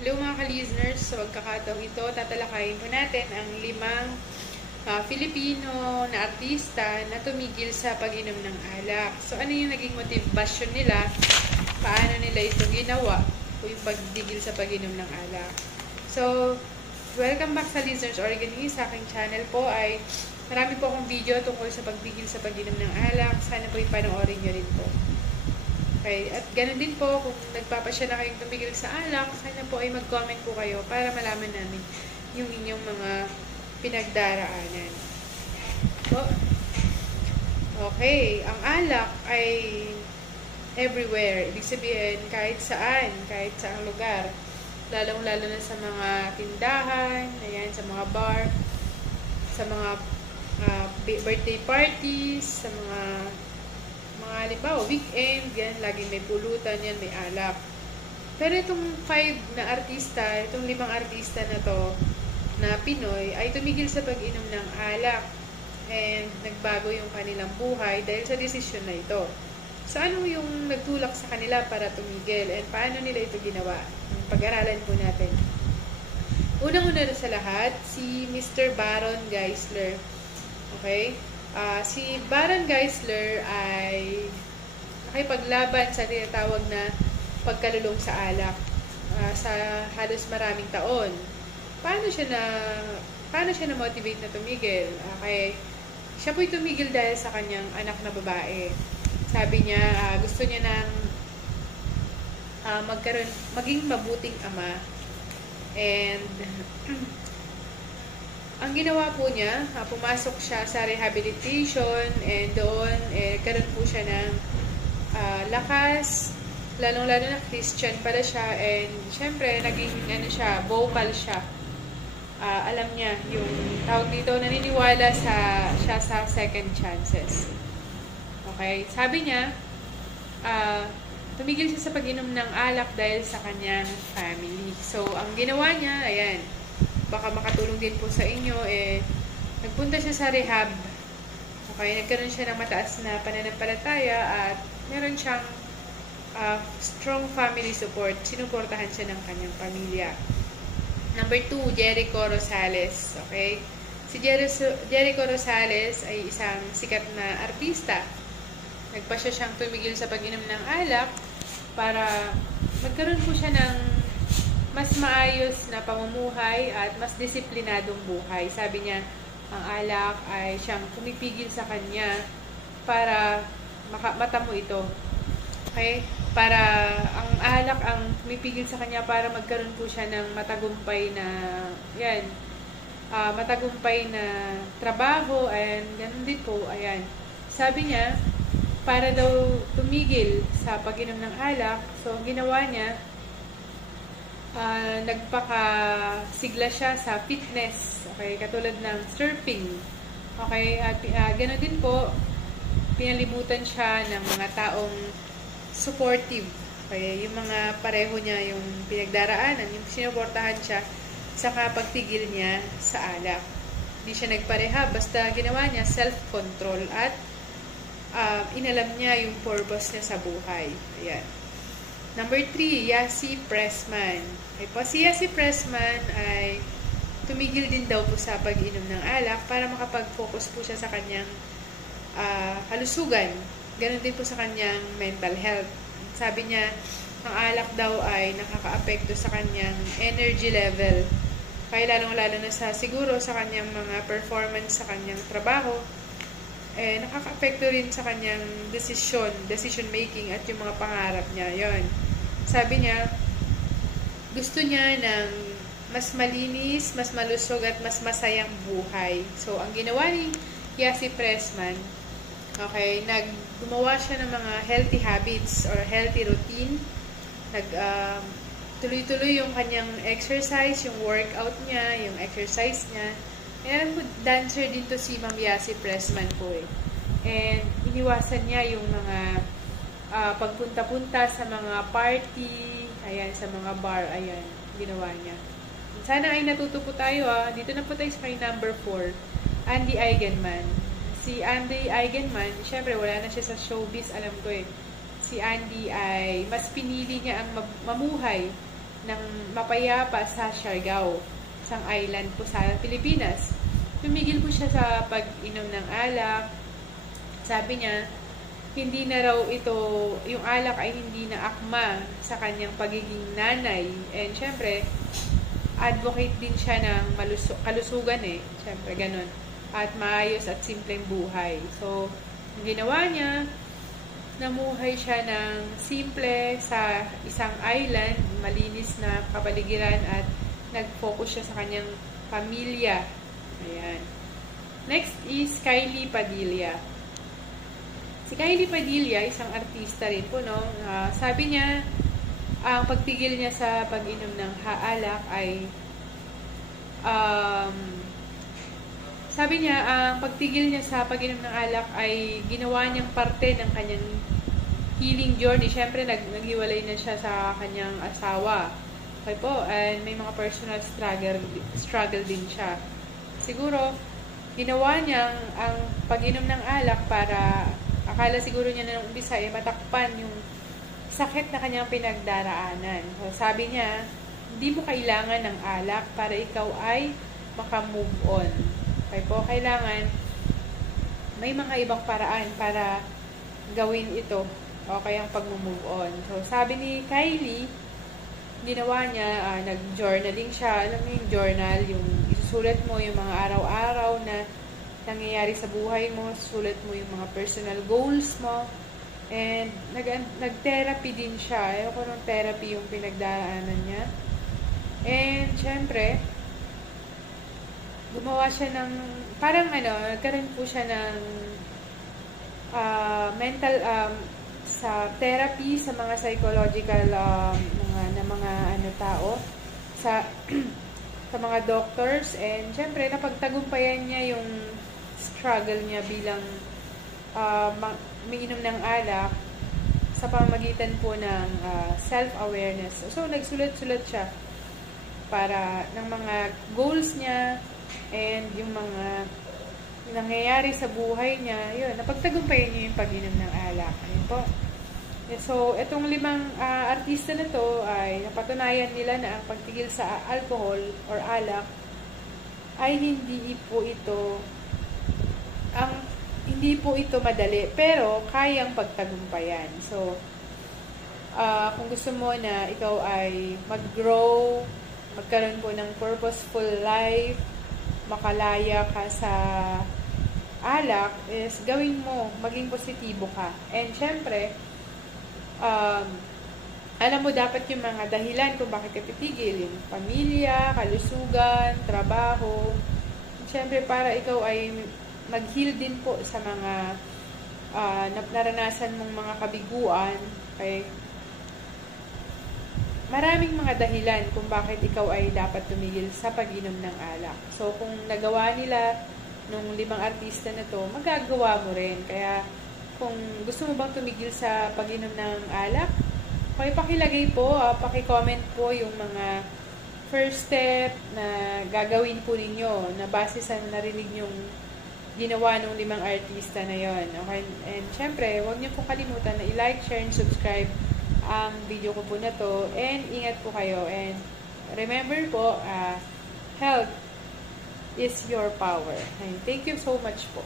Hello mga ka-listeners, sa pagkakataong ito, tatalakayin po natin ang 5 Filipino na artista na tumigil sa pag-inom ng alak. So ano yung naging motivasyon nila? Paano nila ito ginawa? O yung pagdigil sa pag-inom ng alak. So, welcome back sa Listeners Organi. Sa aking channel po ay marami po akong video tungkol sa pagdigil sa pag-inom ng alak. Sana po ipanoorin nyo rin po. Okay, at ganun din po, kung nagpapasya na kayong tumigil sa alak, sana po ay mag-comment po kayo para malaman namin yung inyong mga pinagdaraanan. So, okay, ang alak ay everywhere. Ibig sabihin, kahit saang lugar. Lalong-lalo na sa mga tindahan, ayan, sa mga bar, sa mga birthday parties, sa mga halimbawa, weekend, yan, laging may pulutan, yan, may alak. Pero itong 5 na artista, itong 5 artista na to, na Pinoy, ay tumigil sa pag-inom ng alak. And nagbago yung kanilang buhay dahil sa desisyon na ito. So, ano yung nagtulak sa kanila para tumigil? And paano nila ito ginawa? Pag-aralan po natin. Unang-una na sa lahat, si Mr. Baron Geisler. Okay? Si Baron Geisler ay nakipaglaban sa tinatawag na pagkalulong sa alak sa halos maraming taon. Paano siya na-motivate na tumigil? Okay, siya po'y tumigil dahil sa kanyang anak na babae. Sabi niya, gusto niya nang maging mabuting ama. And ang ginawa po niya, pumasok siya sa rehabilitation and doon, karoon po siya ng lakas, lalong-lalo na Christian pala siya, and syempre, naging vocal siya. Alam niya, yung tawag dito, naniniwala siya sa second chances. Okay, sabi niya, tumigil siya sa pag-inom ng alak dahil sa kanyang family. So, ang ginawa niya, ayan, baka makatulong din po sa inyo, nagpunta siya sa rehab. Okay, nagkaroon siya ng mataas na pananampalataya at meron siyang strong family support. Sinuportahan siya ng kanyang pamilya. Number 2, Jericho Rosales. Okay, si Jericho Rosales ay isang sikat na artista. Nagpasya siyang tumigil sa pag-inom ng alak para magkaroon po siya ng mas maayos na pamumuhay at mas disiplinadong buhay. Sabi niya, ang alak ay siyang pumipigil sa kanya para matamo ito. Okay? Para ang alak ang pumipigil sa kanya para magkaroon po siya ng matagumpay na trabaho, and ganun din po, ayan. Sabi niya, para daw tumigil sa pag-inom ng alak, so ang ginawa niya, nagpakasigla siya sa fitness, okay, katulad ng surfing, okay, at gano'n din po, pinalibutan siya ng mga taong supportive, okay, yung mga pareho niya yung pinagdaraanan, yung sinuportahan siya sa pagtigil niya sa alak. Hindi siya nagpareha, basta ginawa niya self-control at inalam niya yung purpose niya sa buhay. Ayan. Number 3, Yasi Pressman. Okay po, si Yasi Pressman ay tumigil din daw po sa pag-inom ng alak para makapag-focus po siya sa kanyang kalusugan. Ganon din po sa kanyang mental health. Sabi niya, ang alak daw ay nakaka-apekto sa kanyang energy level. Kaya lalong-lalo na siguro sa kanyang mga performance sa kanyang trabaho, nakaka-apekto rin sa kanyang decision making at yung mga pangarap niya. Yon. Sabi niya, gusto niya ng mas malinis, mas malusog at mas masayang buhay. So, ang ginawa ni Yasi Pressman, okay, gumawa siya ng mga healthy habits or healthy routine. Tuloy-tuloy yung kanyang exercise, yung workout niya, yung exercise niya. And dancer din to si Ma'am Yasi Pressman po And iniwasan niya yung mga pagpunta-punta sa mga party, ayan, sa mga bar, ayan, ginawa niya. Sana ay natuto po tayo Dito na po tayo sa number 4, Andy Eigenman. Si Andy Eigenman, syempre wala na siya sa showbiz, alam ko Si Andy ay mas pinili niya ang mamuhay ng mapayapa sa Siargao, isang island po sa Pilipinas. Tumigil po siya sa pag-inom ng alak. Sabi niya, hindi na raw ito, yung alak ay hindi na akma sa kanyang pagiging nanay. And syempre, advocate din siya ng kalusugan Syempre, ganun. At maayos at simpleng buhay. So, yung ginawa niya, namuhay siya ng simple sa isang island, malinis na kapaligiran at nag-focus siya sa kanyang pamilya. Ayan. Next is Kylie Padilla. Si Kylie Padilla, isang artista rin po, no? Sabi niya, ang pagtigil niya sa pag-inom ng alak ay sabi niya, ang pagtigil niya sa pag-inom ng alak ay ginawa niyang parte ng kanyang healing journey. Siyempre, naghiwalay na siya sa kanyang asawa. Okay po, and may mga personal struggle din siya. Siguro, ginawa niyang ang pag-inom ng alak para, akala siguro niya na nung umpisa matakpan yung sakit na kanyang pinagdaraanan. So, sabi niya, hindi mo kailangan ng alak para ikaw ay maka-move on. Okay po, kailangan may mga ibang paraan para gawin ito o kayang pag-move on. So, sabi ni Kylie, ginawa niya, nag-journaling siya. Alam mo yung journal, yung isusulat mo yung mga araw-araw na nangyayari sa buhay mo, sulat mo yung mga personal goals mo, and nag-therapy din siya. Ayoko nung therapy yung pinagdaanan niya. And, syempre, gumawa siya ng, parang nagkaroon po siya ng mental, sa therapy, sa mga psychological, mga tao, sa mga doctors, and syempre, napagtagumpayan niya yung struggle niya bilang umiinom ng alak sa pamamagitan po ng self-awareness. So, nagsulat-sulat siya para ng mga goals niya and yung mga nangyayari sa buhay niya. Yun, napagtagumpayan niya yung pag-inom ng alak. Ayun po. So, itong 5 artista na to ay napatunayan nila na ang pagtigil sa alcohol or alak ay hindi po ito madali, pero kayang pagtagumpayan. So, kung gusto mo na ikaw ay mag-grow, magkaroon po ng purposeful life, makalaya ka sa alak, is gawin mo, maging positibo ka. And syempre, alam mo dapat yung mga dahilan kung bakit ka titigil, yung pamilya, kalusugan, trabaho. Syempre, para ikaw ay mag-heal din po sa mga naranasan mong mga kabiguan. Okay? Maraming mga dahilan kung bakit ikaw ay dapat tumigil sa pag-inom ng alak. So, kung nagawa nila nung 5 artista na to, magagawa mo rin. Kaya, kung gusto mo bang tumigil sa pag-inom ng alak, okay, pakilagay po, pakicomment po yung mga first step na gagawin po ninyo na base sa narinig yung ginawa ng 5 artista na yon. Okay? And syempre, huwag niyo po kalimutan na i-like, share, and subscribe ang video ko po na to. And ingat po kayo. And remember po, health is your power. And thank you so much po.